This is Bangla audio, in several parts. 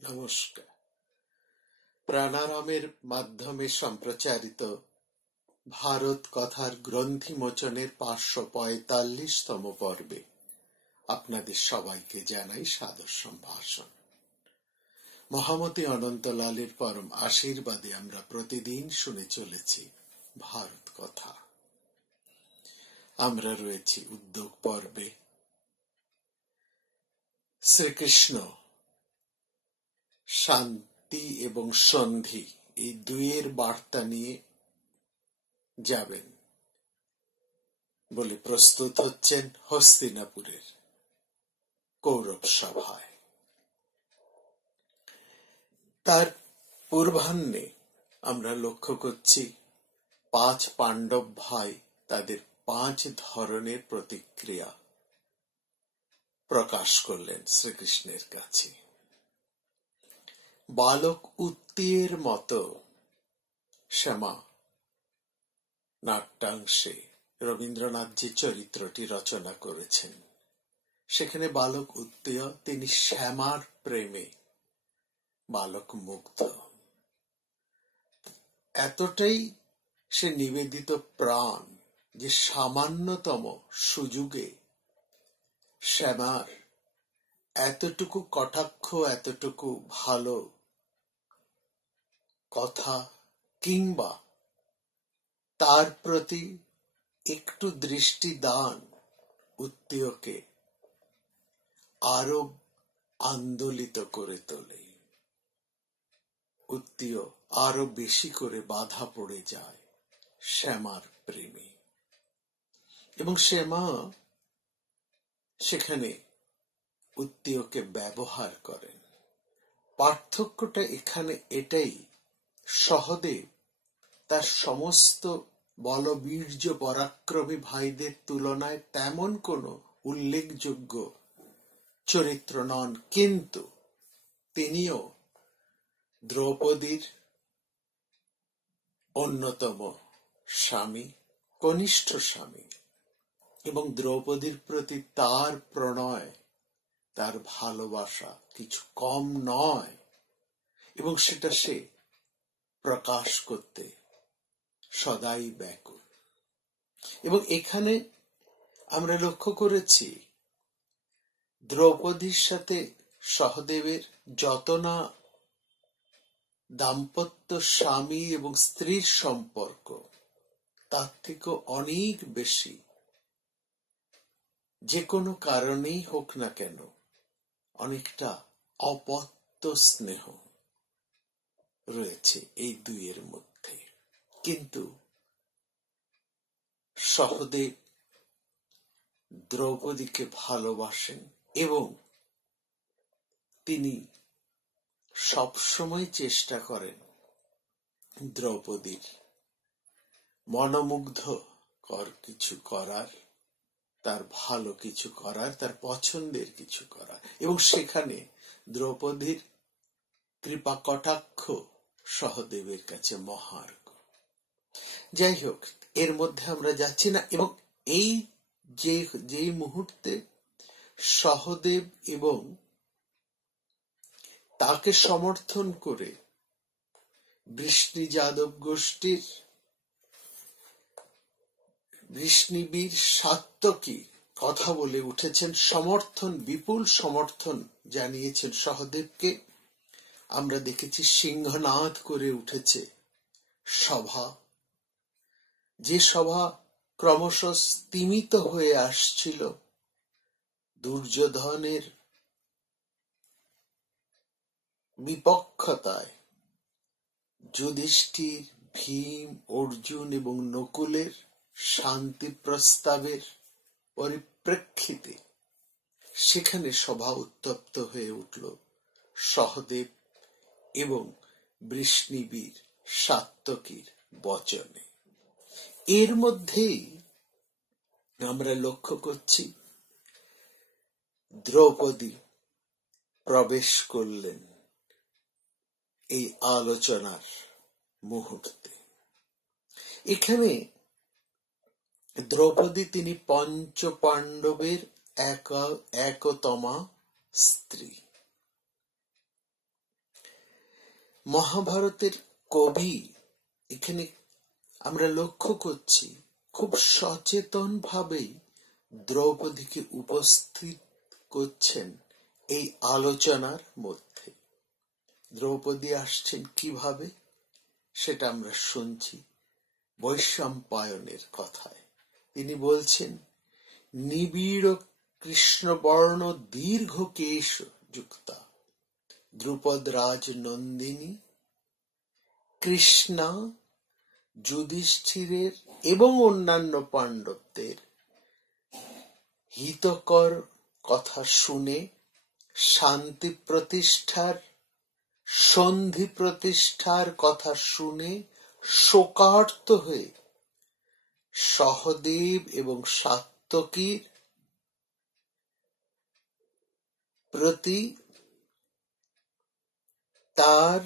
নমস্কার। প্রাণারামের মাধ্যমে সম্প্রচারিত ভারত কথার গ্রন্থিমোচনের 545তম পর্বে আপনাদের সবাইকে জানাই সাদর সম্ভাষণ। মহামতি অনন্তলালের পরম আশীর্বাদে আমরা প্রতিদিন শুনে চলেছি ভারত কথা। আমরা রয়েছি উদ্যোগ পর্বে। শ্রীকৃষ্ণ শান্তি এবং সন্ধি এই দুইয়ের বার্তা নিয়ে যাবেন বলে প্রস্তুত হচ্ছেন হস্তিনাপুরের কৌরব সভায়। তার পূর্বাহ্নে আমরা লক্ষ্য করছি 5 পাণ্ডব ভাই তাদের 5 ধরনের প্রতিক্রিয়া প্রকাশ করলেন শ্রীকৃষ্ণের কাছে। বালক উত্তিয়ের মতো শ্যামা নাট্যাংশে রবীন্দ্রনাথ যে চরিত্রটি রচনা করেছেন সেখানে বালক উত্তিয় তিনি শ্যামার প্রেমে বালক মুগ্ধ। এতটাই সে নিবেদিত প্রাণ যে সামান্যতম সুযোগে শ্যামার এতটুকু কটাক্ষ, এতটুকু ভালো কথা কিংবা তার প্রতি একটু দৃষ্টি দান উত্তিয়কে আরো আন্দোলিত করে তোলে। উত্তিয় আরো বেশি করে বাধা পড়ে যায় শ্যামার প্রেমে এবং শ্যামা সেখানে উত্তিয়কে ব্যবহার করেন। পার্থক্যটা এখানে এটাই, সহদেব তার সমস্ত বলবীর্য পরাক্রমী ভাইদের তুলনায় তেমন কোনো উল্লেখযোগ্য চরিত্র নন, কিন্তু তিনিও দ্রৌপদীর অন্যতম স্বামী, কনিষ্ঠ স্বামী, এবং দ্রৌপদীর প্রতি তার প্রণয়, তার ভালোবাসা কিছু কম নয় এবং সেটা সে প্রকাশ করতে সদাই ব্যাকুল। এবং এখানে আমরা লক্ষ্য করেছি দ্রৌপদীর সাথে সহদেবের যত না দাম্পত্য স্বামী এবং স্ত্রীর সম্পর্ক, তার থেকে অনেক বেশি যে কোনো কারণেই হোক না কেন অনেকটা অপত্য স্নেহ রয়েছে এই দুইয়ের মধ্যে। কিন্তু সহদেব দ্রৌপদীকে ভালোবাসেন এবং তিনি সবসময় চেষ্টা করেন দ্রৌপদীর মনোমুগ্ধকর কিছু করার, তার ভালো কিছু করার, তার পছন্দের কিছু করার, এবং সেখানে দ্রৌপদীর কৃপা কটাক্ষ সহদেবের কাছে মহার্ঘ। যাই হোক, এর মধ্যে আমরা যাচ্ছি না। এবং এই যে মুহূর্তে সহদেব এবং তাকে সমর্থন করে বৃষ্ণি যাদব গোষ্ঠীর বৃষ্ণিবীর সাত্যকী কথা বলে উঠেছেন, সমর্থন, বিপুল সমর্থন জানিয়েছেন সহদেবকে। আমরা দেখেছি সিংহনাদ করে উঠেছে সভা, যে সভা ক্রমশ স্তিমিত হয়ে আসছিল দুর্যোধনের বিপক্ষতায়। যুধিষ্ঠির, ভীম, অর্জুন এবং নকুলের শান্তি প্রস্তাবের পরিপ্রেক্ষিতে সেখানে সভা উত্তপ্ত হয়ে উঠল সহদেব এবং বৃষ্ণিবীর সাত্যকীর বচনে। এর মধ্যেই আমরা লক্ষ্য করছি দ্রৌপদী প্রবেশ করলেন এই আলোচনার মুহূর্তে। এখানে দ্রৌপদী তিনি পঞ্চ পাণ্ডবের একতমা স্ত্রী। মহাভারতের কবি এখানে আমরা লক্ষ্য করছি খুব সচেতন ভাবেই দ্রৌপদীকে উপস্থিত করছেন এই আলোচনার মধ্যে। দ্রৌপদী আসছেন কিভাবে সেটা আমরা শুনছি বৈশম্পায়নের কথায়। তিনি বলছেন, নিবিড় কৃষ্ণবর্ণ দীর্ঘ কেশ যুক্তা দ্রুপদ রাজ নন্দিনী কৃষ্ণা যুধিষ্ঠিরের এবং অন্যান্য পাণ্ডবদের হিতকর কথা শুনে শান্তি প্রতিষ্ঠার সন্ধি প্রতিষ্ঠার কথা শুনে শোকার্ত হয়ে সহদেব এবং সাত্যকীর প্রতি তার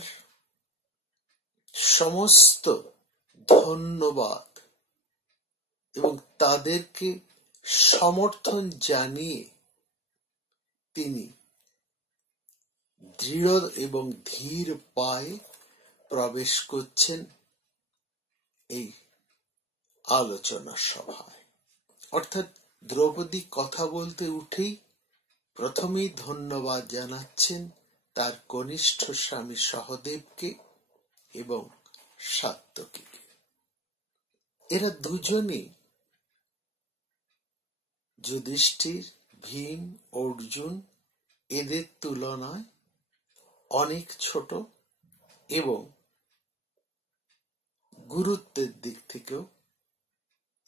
সমস্ত ধন্যবাদ এবং তাদেরকে সমর্থন জানিয়ে তিনি দৃঢ় এবং ধীর পায়ে প্রবেশ করছেন এই আলোচনা সভায়। অর্থাৎ দ্রৌপদী কথা বলতে উঠেই প্রথমেই ধন্যবাদ জানাচ্ছেন তার কনিষ্ঠ স্বামী সহদেবকে এবং সাত্যকীকে। এরা দুজনেই যুধিষ্ঠির, ভীম, অর্জুন এদের তুলনায় অনেক ছোট এবং গুরুত্বের দিক থেকেও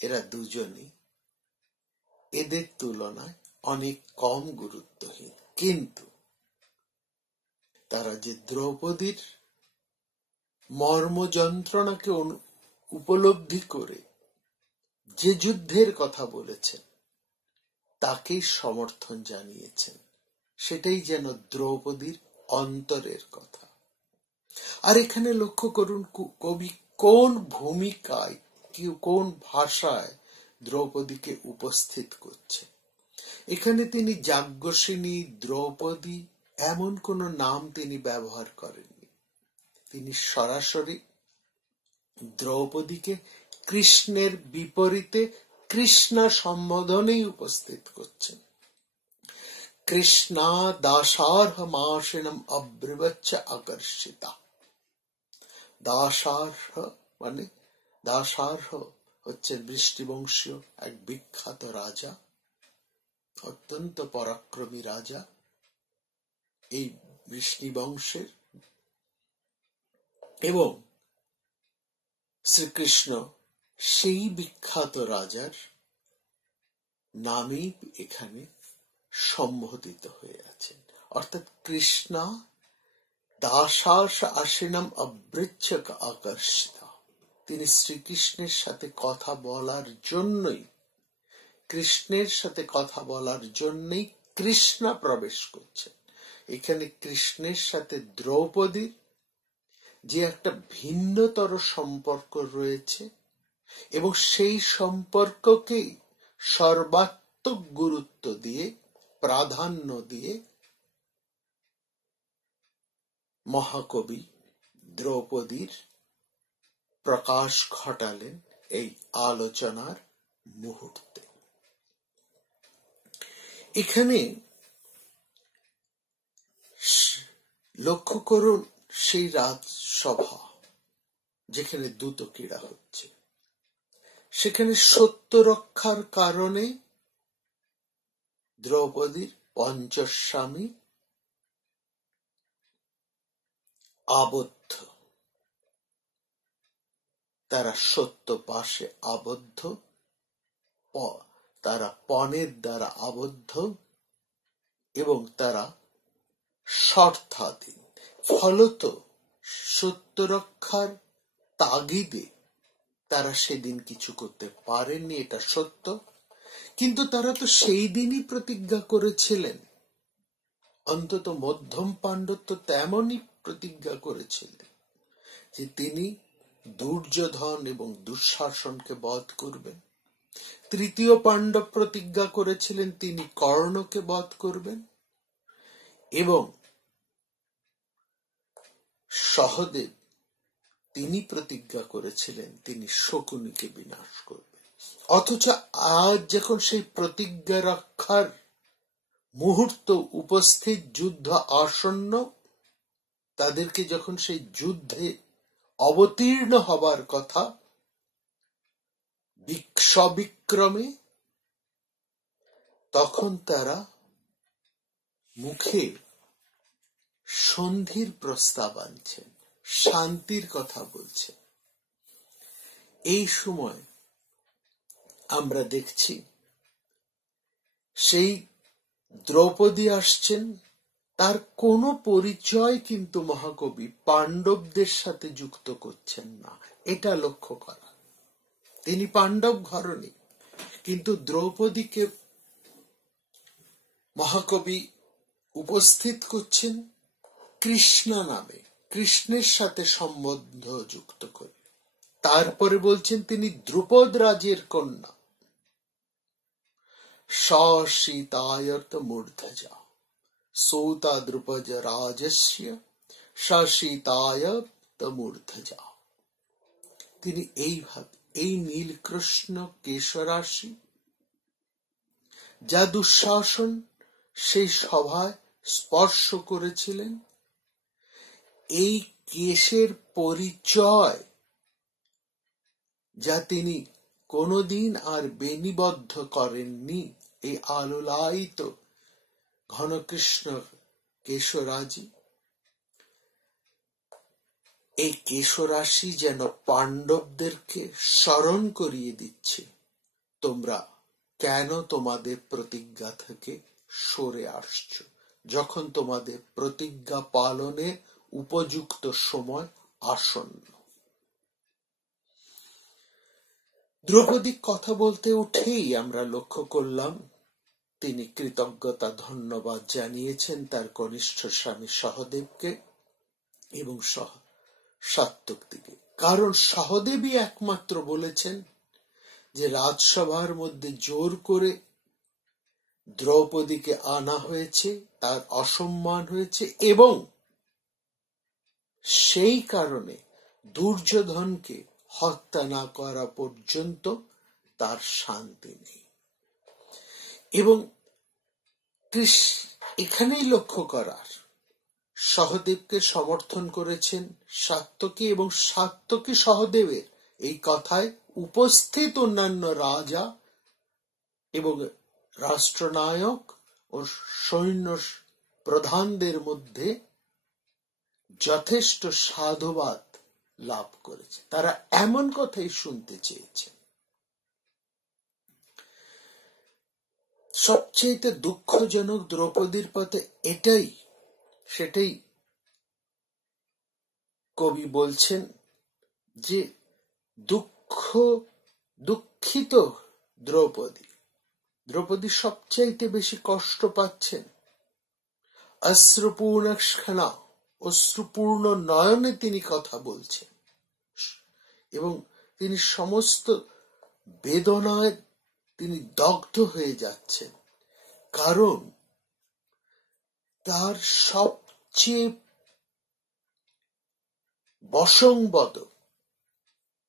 এরা দুজনই এদের তুলনায় অনেক কম গুরুত্বহীন। কিন্তু তারা যে দ্রৌপদীর মর্ম যন্ত্রণাকে উপলব্ধি করে যে যুদ্ধের কথা বলেছেন তাকেই সমর্থন জানিয়েছেন, সেটাই যেন দ্রৌপদীর অন্তরের কথা। আর এখানে লক্ষ্য করুন কবি কোন ভূমিকায় কোন ভাষায় দ্রৌপদীকে উপস্থিত করছে। এখানে তিনি যাজ্ঞসিনী, দ্রৌপদী এমন কোন নাম তিনি ব্যবহার করেননি। তিনি সরাসরি দ্রৌপদীকে কৃষ্ণের বিপরীতে কৃষ্ণা সম্বোধনেই উপস্থিত করছেন। কৃষ্ণা দাসার্হ মাসিনম অব্রবচ্চ আকর্ষিতা। দাসার্হ মানে দাসার্হ হচ্ছেন বৃষ্টিবংশীয় এক বিখ্যাত রাজা, অত্যন্ত পরাক্রমী রাজা এই বৃষ্টিবংশের, এবং শ্রীকৃষ্ণ সেই বিখ্যাত রাজার নামেই এখানে সম্বোধিত হয়ে আছেন। অর্থাৎ কৃষ্ণা দাসাস আশিনম অবৃচ্ছক আকর্ষিতা। তিনি শ্রীকৃষ্ণের সাথে কথা বলার জন্যই কৃষ্ণা প্রবেশ করছেন। এখানে কৃষ্ণের সাথে দ্রৌপদীর যে একটা ভিন্নতর সম্পর্ক রয়েছে এবং সেই সম্পর্ককেই সর্বাত্মক গুরুত্ব দিয়ে, প্রাধান্য দিয়ে মহাকবি দ্রৌপদীর প্রকাশ ঘটালেন এই আলোচনার মুহূর্তে। এখানে লক্ষ্য করুন সেই রাজসভা যেখানে দ্যুত ক্রীড়া হচ্ছে, সেখানে সত্য রক্ষার কারণে দ্রৌপদীর পঞ্চস্বামী আবদ্ধ, তারা সত্য পাশে আবদ্ধ, তারা পণের দ্বারা আবদ্ধ এবং তারা শর্তাধীন। ফলত সত্য রক্ষার তাগিদে তারা সেদিন কিছু করতে পারেননি, এটা সত্য। কিন্তু তারা তো সেই দিনই প্রতিজ্ঞা করেছিলেন, অন্তত মধ্যম পাণ্ডব তো তেমনই প্রতিজ্ঞা করেছিলেন যে তিনি দুর্যোধন এবং দুঃশাসনকে বধ করবেন। তৃতীয় পাণ্ডব প্রতিজ্ঞা করেছিলেন তিনি কর্ণকে বধ করবেন এবং সহদেব তিনি প্রতিজ্ঞা করেছিলেন তিনি শকুনিকে বিনাশ করবেন, অথচ আজ যখন সেই প্রতিজ্ঞা রক্ষার মুহূর্ত উপস্থিত, যুদ্ধ আসন্ন, তাদেরকে যখন সেই যুদ্ধে অবতীর্ণ হবার কথা, সবিক্রমে, তখন তারা মুখে সন্ধির প্রস্তাব আনছেন, শান্তির কথা বলছেন। এই সময় আমরা দেখছি সেই দ্রৌপদী আসছেন, তার কোনো পরিচয় কিন্তু মহাকবি পাণ্ডবদের সাথে যুক্ত করছেন না, এটা লক্ষ্য করা। তিনি পাণ্ডব ঘরণী, কিন্তু দ্রৌপদীকে মহাকবি উপস্থিত করছেন কৃষ্ণ নামে, কৃষ্ণের সাথে সম্বন্ধ যুক্ত করে। তারপরে বলছেন তিনি দ্রুপদ রাজের কন্যা, সীতায়ত মূর্ধজা সৌতা দ্রুপদ রাজস্য সীতায়ত মূর্ধজা। তিনি এইভাবে এই নীলকৃষ্ণ কেশরাশি যা দুঃশাসন সেই সভায় স্পর্শ করেছিলেন, এই কেশের পরিচয় যা তিনি কোনদিন আর বেনিবদ্ধ করেননি, এই আলোলায়িত ঘনকৃষ্ণ কেশরাজি, এই কেশরাশি যেন পাণ্ডবদেরকে স্মরণ করিয়ে দিচ্ছে, তোমরা কেন তোমাদের প্রতিজ্ঞা থেকে সরে আসছো, যখন তোমাদের প্রতিজ্ঞা পালনে উপযুক্ত সময় আসন্ন। দ্রৌপদী কথা বলতে উঠেই আমরা লক্ষ্য করলাম তিনি কৃতজ্ঞতা ধন্যবাদ জানিয়েছেন তার কনিষ্ঠ স্বামী সহদেবকে এবং সাত্যকীকে, কারণ সহদেবই একমাত্র বলেছেন যে রাজসভার মধ্যে জোর করে দ্রৌপদীকে আনা হয়েছে, তার অসম্মান হয়েছে, এবং সেই কারণে দুর্যোধনকে হত্যা না করা পর্যন্ত তার শান্তি নেই। এবং এখানেই লক্ষ্য করার, সহদেবকে সমর্থন করেছেন সাত্যকী, এবং সাত্যকী সহদেবের এই কথায় উপস্থিত অন্যান্য রাজা এবং রাষ্ট্রনায়ক ও সৈন্য প্রধানদের মধ্যে যথেষ্ট সাধুবাদ লাভ করেছে। তারা এমন কথাই শুনতে চেয়েছেন। সবচেয়ে দুঃখজনক দ্রৌপদীর পথে সেটাই কবি বলছেন যে দুঃখিত দ্রৌপদী সবচাইতে বেশি কষ্ট পাচ্ছেন। অশ্রুপূর্ণ নয়নে তিনি কথা বলছেন এবং তিনি সমস্ত বেদনায় তিনি দগ্ধ হয়ে যাচ্ছেন, কারণ তার সবচেয়ে বশংবদ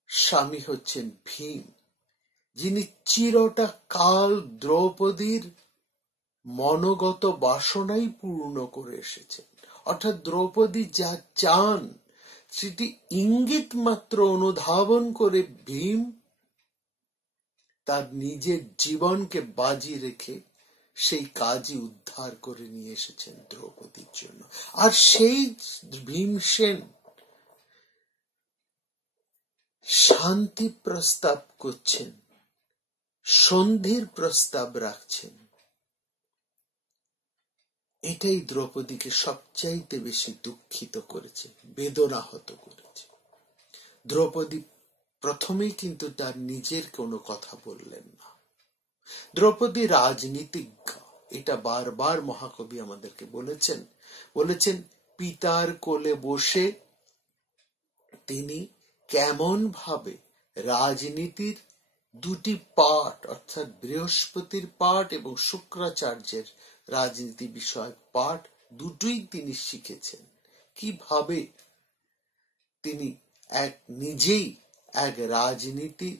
স্বামী হচ্ছেন ভীম, যিনি চিরটা কাল দ্রৌপদীর মনোগত বাসনাই পূর্ণ করে এসেছেন। অর্থাৎ দ্রৌপদী যা চান সেটি ইঙ্গিত মাত্র অনুধাবন করে ভীম তার নিজের জীবনকে বাজি রেখে সেই কাজই উদ্ধার করে নিয়ে এসেছেন দ্রৌপদীর জন্য। আর সেই ভীমসেন শান্তি প্রস্তাব করছেন, সন্ধির প্রস্তাব রাখছেন। এটাই দ্রৌপদীকে সবচাইতে বেশি দুঃখিত করেছে, বেদনাহত করেছে। দ্রৌপদী প্রথমেই কিন্তু তার নিজের কোনো কথা বললেন না। দ্রৌপদী রাজনীতিজ্ঞ, এটা বারবার মহাকবি আমাদেরকে বলেছেন পিতার কোলে বসে তিনি কেমন ভাবে রাজনীতির দুটি পাঠ, অর্থাৎ বৃহস্পতির পাঠ এবং শুক্রাচার্যের রাজনীতি বিষয়ক পাঠ দুটোই তিনি শিখেছেন। কিভাবে তিনি নিজেই এক রাজনীতি,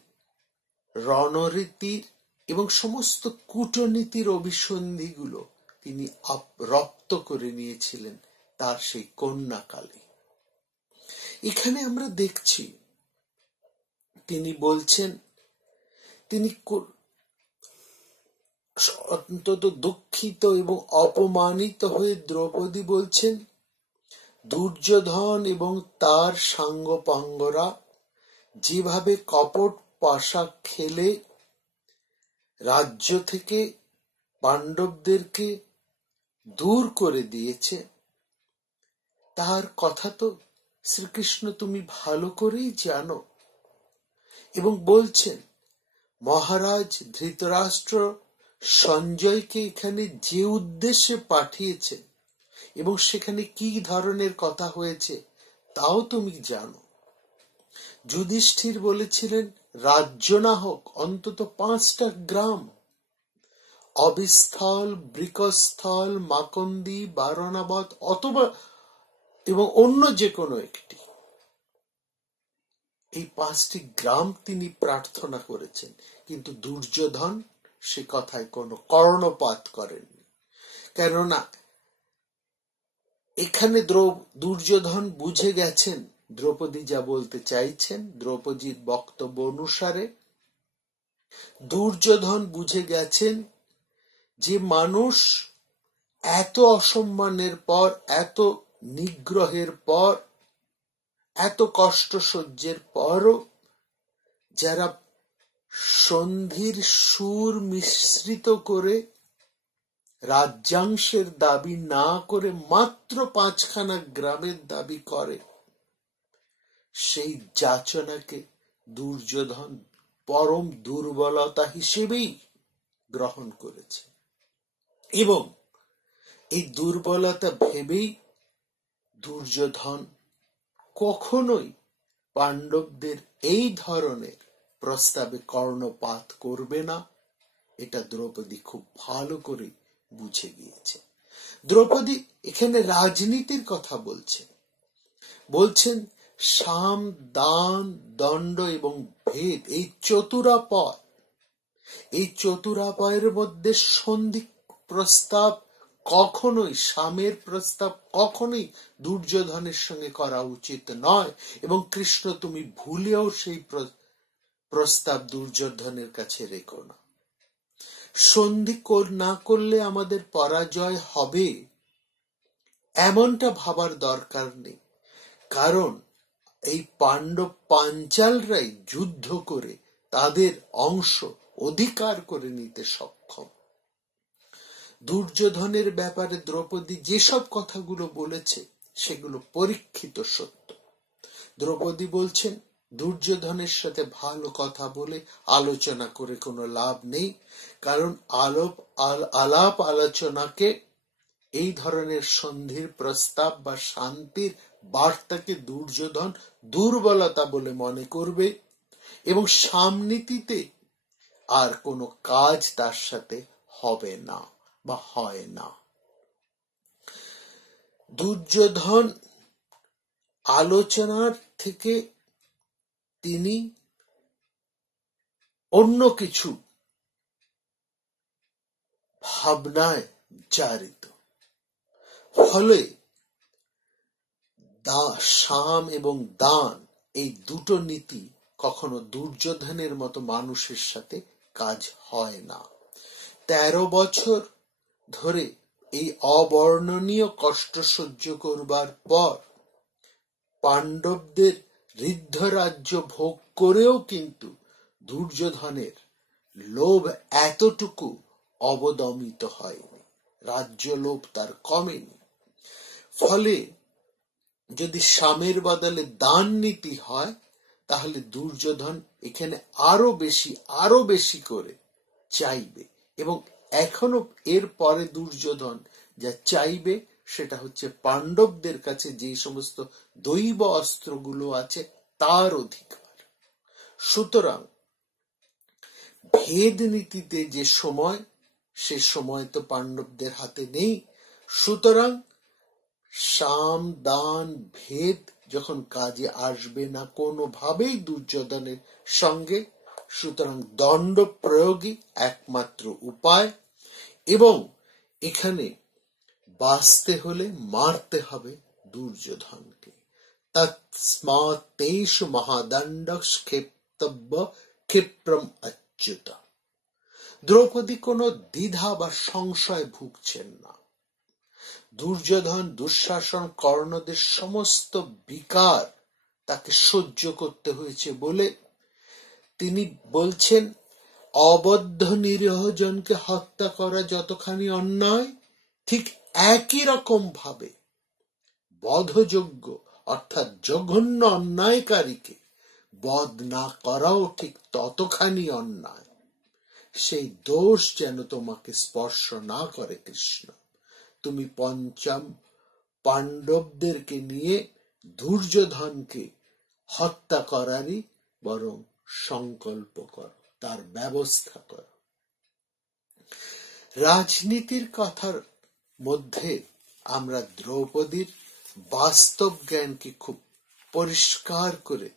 রণনীতির এবং সমস্ত কূটনীতির অভিসন্ধিগুলো তিনি রপ্ত করে নিয়েছিলেন তার সেই কন্যাকালে। এখানে আমরা দেখছি তিনি বলছেন, তিনি অন্তত দুঃখিত এবং অপমানিত হয়ে দ্রৌপদী বলছেন, দুর্যোধন এবং তার সাঙ্গপাঙ্গরা যেভাবে কপট পাশা খেলে রাজ্য থেকে পাণ্ডবদেরকে দূর করে দিয়েছে, তার কথা তো শ্রীকৃষ্ণ তুমি ভালো করেই জানো। এবং বলছেন, মহারাজ ধৃতরাষ্ট্র সঞ্জয়কে এখানে যে উদ্দেশ্যে পাঠিয়েছেন এবং সেখানে কি ধরনের কথা হয়েছে তাও তুমি জানো। যুধিষ্ঠির বলেছিলেন, রাজ্য না হোক অন্তত 5টা গ্রাম, অবিস্থল, বৃকস্থল, মাকন্দি, বারণাবত অথবা এবং অন্য যে কোনো একটি, এই 5টি গ্রাম তিনি প্রার্থনা করেছেন। কিন্তু দুর্যোধন সে কথায় কোনো কর্ণপাত করেননি। কেননা এখানে দুর্যোধন বুঝে গেছেন দ্রৌপদী যা বলতে চাইছেন। দ্রৌপদীর বক্তব্য অনুসারে দুর্যোধন বুঝে গেছেন যে মানুষ এত অসম্মানের পর, এত নিগ্রহের পর, এত কষ্ট সহ্যের পরও যারা সন্ধির সুর মিশ্রিত করে রাজ্যাংশের দাবি না করে মাত্র 5খানা গ্রামের দাবি করে, সেই যাচনাকে দুর্যোধন পরম দুর্বলতা হিসেবেই গ্রহণ করেছে। এবং এই দুর্বলতা ভেবেই দুর্যোধন কখনোই পাণ্ডবদের এই ধরনের প্রস্তাবে কর্ণপাত করবে না, এটা দ্রৌপদী খুব ভালো করে বুঝে গিয়েছে। দ্রৌপদী এখানে রাজনীতির কথা বলছেন সাম, দান, দণ্ড এবং ভেদ, এই চতুরাপয়ের মধ্যে সন্ধি প্রস্তাব কখনোই, সামের প্রস্তাব কখনোই দুর্যোধনের সঙ্গে করা উচিত নয়। এবং কৃষ্ণ তুমি ভুলেও সেই প্রস্তাব দুর্যোধনের কাছে রেখো না। সন্ধি না করলে আমাদের পরাজয় হবে এমনটা ভাবার দরকার নেই। কারণ এই পাণ্ডব পাঞ্চালরাই যুদ্ধ করে তাদের অংশ অধিকার করে নিতে সক্ষম। দুর্যোধনের ব্যাপারে দ্রৌপদী যেসব কথাগুলো বলেছে সেগুলো পরীক্ষিত সত্য। দ্রৌপদী বলছেন, দুর্যোধনের সাথে ভালো কথা বলে আলোচনা করে কোনো লাভ নেই। কারণ আলাপ আলোচনাকে, এই ধরনের সন্ধির প্রস্তাব বা শান্তির বার্তাকে দুর্যোধন দুর্বলতা বলে মনে করবে এবং সামনীতিতে আর কোনো কাজ তার সাথে হবে না বা হয় না। দুর্যোধন আলোচনার থেকে তিনি অন্য কিছু ভাবনায় জারিত। ফলে সাম এবং দান, এই দুটো নীতি কখনো দুর্যোধনের মতো মানুষের সাথে কাজ হয় না। 13 বছর ধরে এই অবর্ণনীয় কষ্ট সহ্য করবার পর পাণ্ডবদের ঋদ্ধ রাজ্য ভোগ করেও কিন্তু দুর্যোধনের লোভ এতটুকু অবদমিত হয়নি, রাজ্য লোভ তার কমেনি। ফলে যদি সামের বদলে দান নীতি হয়, তাহলে দুর্যোধন এখানে আরো বেশি করে চাইবে। এবং এখনো এর পরে দুর্যোধন যা চাইবে সেটা হচ্ছে পাণ্ডবদের কাছে যে সমস্ত দৈব অস্ত্রগুলো আছে তার অধিকার। সুতরাং ভেদ নীতিতে যে সময়, সে সময় তো পাণ্ডবদের হাতে নেই। সুতরাং সাম, দান, ভেদ যখন কাজে আসবে না কোনোভাবেই দুর্যোধনের সঙ্গে, সুতরাং দণ্ড প্রয়োগই একমাত্র উপায়, এবং এখানে বাঁচতে হলে মারতে হবে দুর্যোধনকে। তস্মাৎ তেষু মহাদণ্ড ক্ষেপ্তব্য ক্ষিপ্রম অচ্যুত। দ্রৌপদী কোনো দ্বিধা বা সংশয় ভুগছেন না। দুর্যোধন, দুঃশাসন, কর্ণদের সমস্ত বিকার তাকে সহ্য করতে হয়েছে বলে তিনি বলছেন, অবদ্ধ নিরীহ জনকে হত্যা করা যতখানি অন্যায়, ঠিক একই রকম ভাবে বধযোগ্য অর্থাৎ জঘন্য অন্যায়কারীকে বধ না করাও ঠিক ততখানি অন্যায়। সেই দোষ যেন তোমাকে স্পর্শ না করে কৃষ্ণ। তুমি পঞ্চম পাণ্ডবদেরকে নিয়ে দুর্যোধনকে হত্যা করারই বরং সংকল্প করো, তার ব্যবস্থা করো। রাজনীতির কথার মধ্যে আমরা দ্রৌপদীর বাস্তব জ্ঞানকে খুব পরিষ্কার করে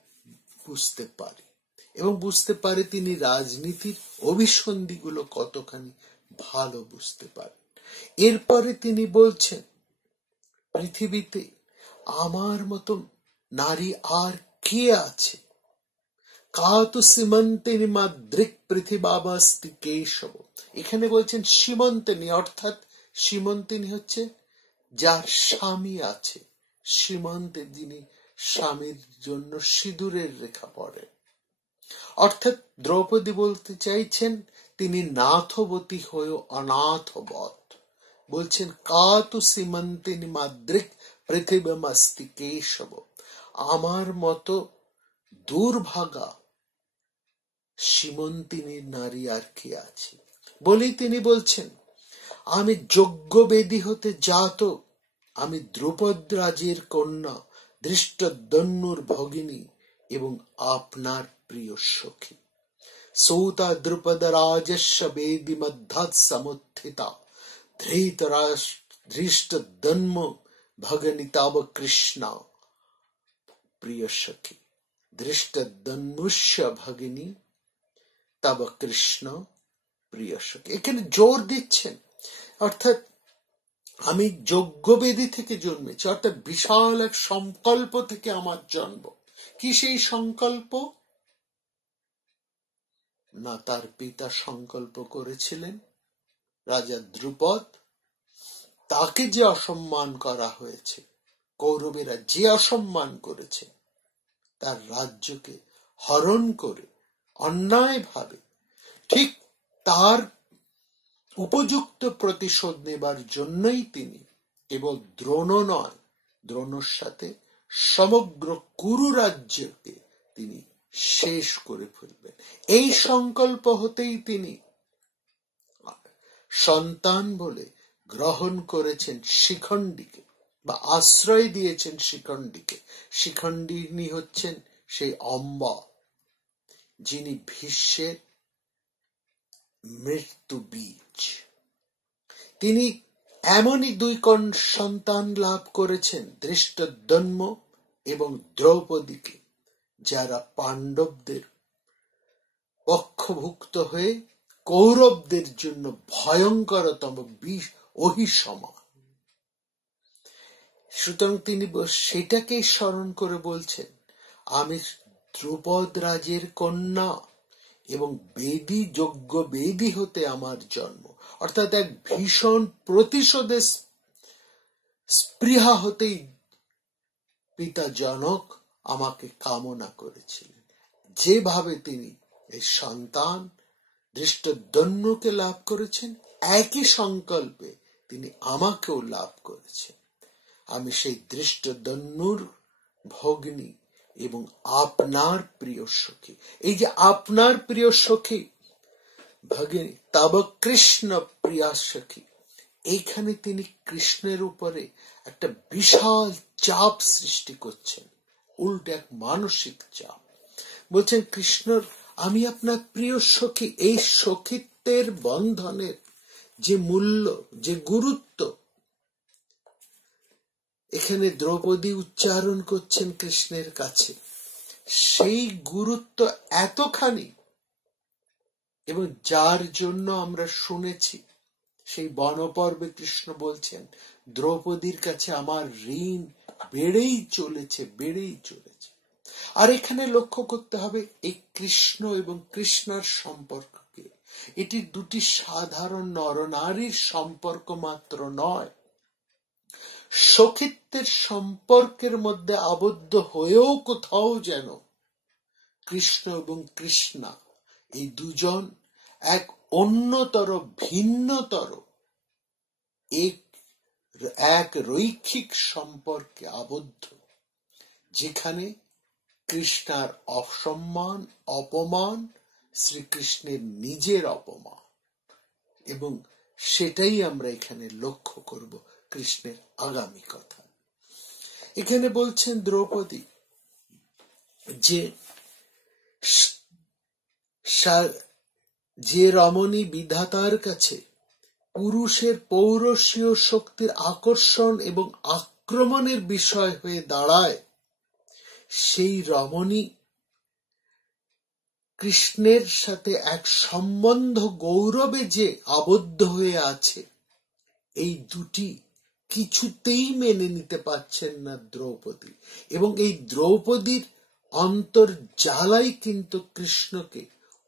বুঝতে পারি, এবং বুঝতে পারি তিনি রাজনীতির অভিসন্ধিগুলো কতখানি ভালো বুঝতে পারেন। এরপরে তিনি বলছেন, পৃথিবীতে আমার মতন নারী আর কে আছে? কাতু সীমন্তিনী মাদ্রিক পৃথিবাবাস্তি কেশব। এখানে বলছেন সীমন্তিনী, অর্থাৎ সীমন্তিনী হচ্ছে যার স্বামী আছে, সীমন্তে যিনি স্বামীর জন্য সিঁদুরের রেখা পড়েন। অর্থাৎ দ্রৌপদী বলতে চাইছেন তিনি নাথবতী হয়েও অনাথবৎ। বলছেন কাতু সীমন্তিনী মাদ্রিক পৃথিবীমস্তি কেশব। আমার মতো দুর্ভাগা সীমন্তিনী নারী আর কে আছে? বলেই তিনি বলছেন, আমি যজ্ঞবেদী হতে জাত, আমি দ্রুপদ রাজের কন্যা, ধৃষ্টদ্যুম্নর ভগিনী এবং আপনার প্রিয় সখী। সৌতা দ্রুপদ রাজস্য বেদী মধ্যাৎ সমুত্থিতা, ধৃষ্টদ্যুম্ন ভগিনী তব কৃষ্ণা প্রিয় সখী। ধৃষ্টদ্যুম্নস্য ভগিনী তব কৃষ্ণ প্রিয় সখী। এখানে জোর দিচ্ছেন, অর্থাৎ আমি যজ্ঞবেদী থেকে জন্মেছি, অর্থাৎ বিশাল এক সংকল্প থেকে আমার জন্ম। কি সেই সংকল্প? না তার পিতা সংকল্প করেছিলেন রাজা দ্রুপদ, তাকে যে অসম্মান করা হয়েছে, কৌরবেরা যে অসম্মান করেছে, তার রাজ্যকে হরণ করে অন্যায়ভাবে ঠিক তার উপযুক্ত প্রতিশোধ নেবার জন্যই তিনি কেবল দ্রোণ নয়, দ্রোণের সাথে সমগ্র কুরু রাজ্যকে তিনি শেষ করে ফেলবেন। এই সংকল্প হতেই তিনি সন্তান বলে গ্রহণ করেছেন শিখণ্ডীকে, বা আশ্রয় দিয়েছেন শিখণ্ডীকে। শিখণ্ডিনী হচ্ছেন সেই অম্বা, যিনি ভীষ্মের মৃত্যু বীজ। তিনি এমনই দুই সন্তান লাভ করেছেন, ধৃষ্টদ্যুম্ন এবং দ্রৌপদীকে, যারা পাণ্ডবদের পক্ষভুক্ত হয়ে কৌরবদের জন্য ভয়ঙ্করতম বিষ অহিসমান। সুতরাং তিনি সেটাকেই স্মরণ করে বলছেন, আমি দ্রুপদ রাজের কন্যা এবং বেদী, যোগ্য বেদী হতে আমার জন্ম। অর্থাৎ এক ভীষণ প্রতিশোধের স্পৃহা হতেই পিতা জনক আমাকে কামনা করেছিলেন। যেভাবে তিনি এই সন্তান ধৃষ্টদ্যুম্নকে লাভ করেছেন, একই সংকল্পে তিনি আমাকেও লাভ করেছেন। আমি সেই ধৃষ্টদ্যুম্নর ভগ্নী এবং আপনার প্রিয় সখী। এই যে আপনার প্রিয় সখী ভগিনী তব কৃষ্ণ প্রিয়া সখী, এইখানে তিনি কৃষ্ণের উপরে একটা বিশাল চাপ সৃষ্টি করছেন, উল্টে এক মানসিক চাপ। বলছেন কৃষ্ণর আমি আপনার প্রিয় সখী। এই সখিত্বের বন্ধনের যে মূল্য, যে গুরুত্ব, এখানে দ্রৌপদী উচ্চারণ করছেন কৃষ্ণের কাছে, সেই গুরুত্ব এতখানি, এবং যার জন্য আমরা শুনেছি সেই বনপর্বে কৃষ্ণ বলছেন দ্রৌপদীর কাছে আমার ঋণ বেড়েই চলেছে, বেড়েই চলেছে। আর এখানে লক্ষ্য করতে হবে এই কৃষ্ণ এবং কৃষ্ণার সম্পর্ককে, এটি দুটি সাধারণ নরনারীর সম্পর্ক মাত্র নয়, সখিত্বের সম্পর্কের মধ্যে আবদ্ধ হয়েও কোথাও যেন কৃষ্ণ এবং কৃষ্ণা এই দুজন এক অন্যতর ভিন্নতর এক রৈখিক সম্পর্কে আবদ্ধ, যেখানে কৃষ্ণার অসম্মান, অপমান শ্রীকৃষ্ণের নিজের অপমান, এবং সেটাই আমরা এখানে লক্ষ্য করব কৃষ্ণের আগামী কথা। এখানে বলছেন দ্রৌপদী যে রমণী বিধাতার কাছে পুরুষের পৌরুষীয় শক্তির আকর্ষণ এবং আক্রমণের বিষয় হয়ে দাঁড়ায়, সেই রমণী কৃষ্ণের সাথে এক সম্বন্ধ গৌরবে যে আবদ্ধ হয়ে আছে, এই দুটি কিছুতেই মেনে নিতে পারছেন না দ্রৌপদী, এবং এই দ্রৌপদীর অন্তর জ্বালাই কিন্তু কৃষ্ণকে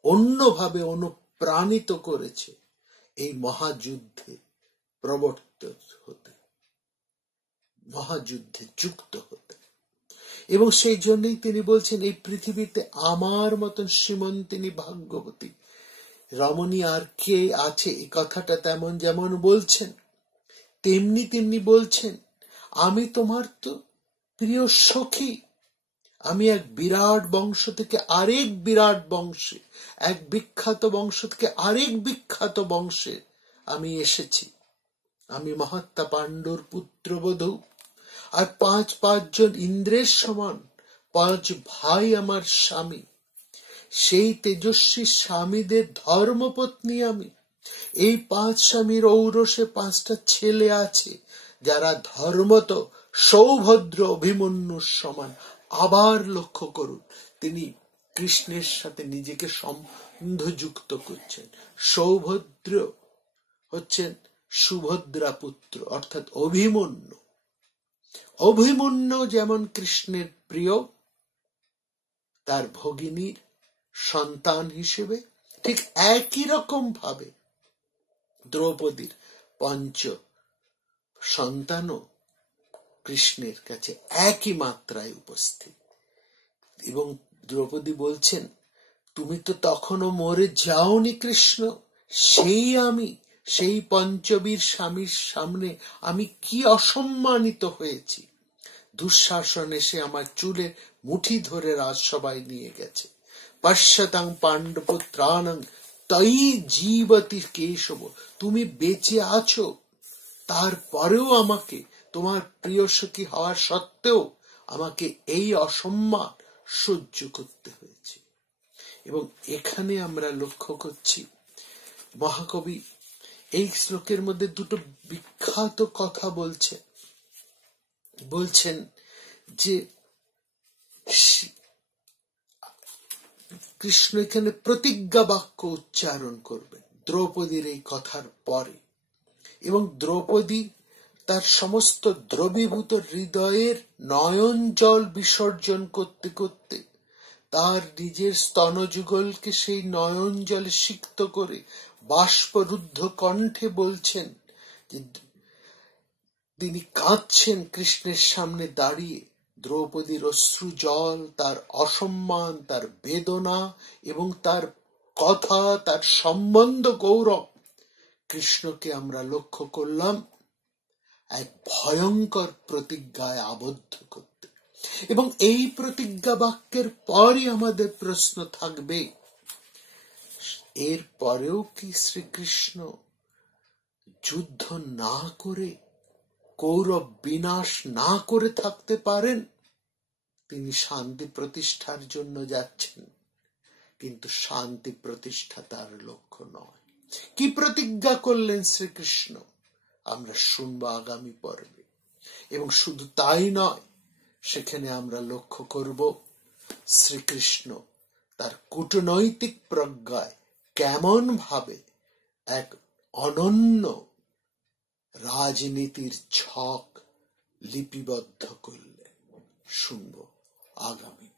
অন্যভাবে অনুপ্রাণিত করেছে এই মহাযুদ্ধে প্রবর্তিত হতে, মহাযুদ্ধে যুক্ত হতে। এবং সেই জন্যই তিনি বলছেন এই পৃথিবীতে আমার মতন শ্রীমন্তিনী ভাগ্যবতী রমণী আর কে আছে। এই কথাটা তেমন যেমন বলছেন তেমনি তেমনি বলছেন আমি তোমার তো প্রিয় সখী, আমি এক বিরাট বংশ থেকে আরেক বিরাট বংশে, এক বিখ্যাত বংশ থেকে আরেক বিখ্যাত বংশে আমি এসেছি। আমি মহাত্মা পাণ্ডুর পুত্রবধূ, আর পাঁচজন ইন্দ্রের সমান 5 ভাই আমার স্বামী, সেই তেজস্বী স্বামীদের ধর্মপত্নী আমি। এই 5 স্বামীর ঔরসে 5টা ছেলে আছে, যারা ধর্মত সৌভদ্র অভিমন্যুর সমান। আবার লক্ষ্য করুন, তিনি কৃষ্ণের সাথে নিজেকে সম্বন্ধযুক্ত করছেন। সৌভদ্র হচ্ছেন সুভদ্রা পুত্র, অর্থাৎ অভিমন্যু। অভিমন্যু যেমন কৃষ্ণের প্রিয়, তার ভগিনীর সন্তান হিসেবে, ঠিক একই রকম ভাবে দ্রৌপদীর 5 সন্তানও কৃষ্ণের কাছে একই মাত্রায় উপস্থিত। এবং দ্রৌপদী বলছেন তুমি তো তখনও মরে যাওনি কৃষ্ণ, সেই আমি, সেই পঞ্চবীর স্বামীর সামনে আমি কি অসম্মানিত হয়েছি। দুঃশাসন এসে আমার চুলে মুঠি ধরে রাজসভায় নিয়ে গেছে। পশ্যতাং পাণ্ডবপুত্রাণং তৈ জীবতি কেশব, তুমি বেঁচে আছো, তারপরেও আমাকে, তোমার প্রিয় সখী হওয়ার সত্ত্বেও আমাকে এই অসম্মান সহ্য করতে হয়েছে। এবং এখানে আমরা লক্ষ্য করছি মহাকবি এই শ্লোকের মধ্যে দুটো বিখ্যাত কথা বলছেন যে কৃষ্ণ এখানে প্রতিজ্ঞা বাক্য উচ্চারণ করবেন দ্রৌপদীর এই কথার পরে, এবং দ্রৌপদী তার সমস্ত দ্রবীভূত হৃদয়ের নয়ন জল বিসর্জন করতে করতে তার নিজের স্তনযুগলকে সেই নয়ন জলে সিক্ত করে বাষ্পরুদ্ধ কণ্ঠে বলছেন যে তিনি কাঁদছেন কৃষ্ণের সামনে দাঁড়িয়ে। দ্রৌপদীর অশ্রু জল, তার অসম্মান, তার বেদনা এবং তার কথা, তার সম্বন্ধ গৌরব, কৃষ্ণকে আমরা লক্ষ্য করলাম এক ভয়ঙ্কর প্রতিজ্ঞায় আবদ্ধ করতে। এবং এই প্রতিজ্ঞা বাক্যের পরই আমাদের প্রশ্ন থাকবে, এর পরেও কি শ্রীকৃষ্ণ যুদ্ধ না করে, কৌরব বিনাশ না করে থাকতে পারেন? তিনি শান্তি প্রতিষ্ঠার জন্য যাচ্ছেন, কিন্তু শান্তি প্রতিষ্ঠা তার লক্ষ্য নয়। কি প্রতিজ্ঞা করলেন শ্রীকৃষ্ণ আমরা শুনবো আগামী পর্বে। এবং শুধু তাই নয়, সেখানে আমরা লক্ষ্য করব শ্রীকৃষ্ণ তার কূটনৈতিক প্রজ্ঞায় কেমন ভাবে এক অনন্য রাজনীতির ছক লিপিবদ্ধ করলেন। শুনব আগামী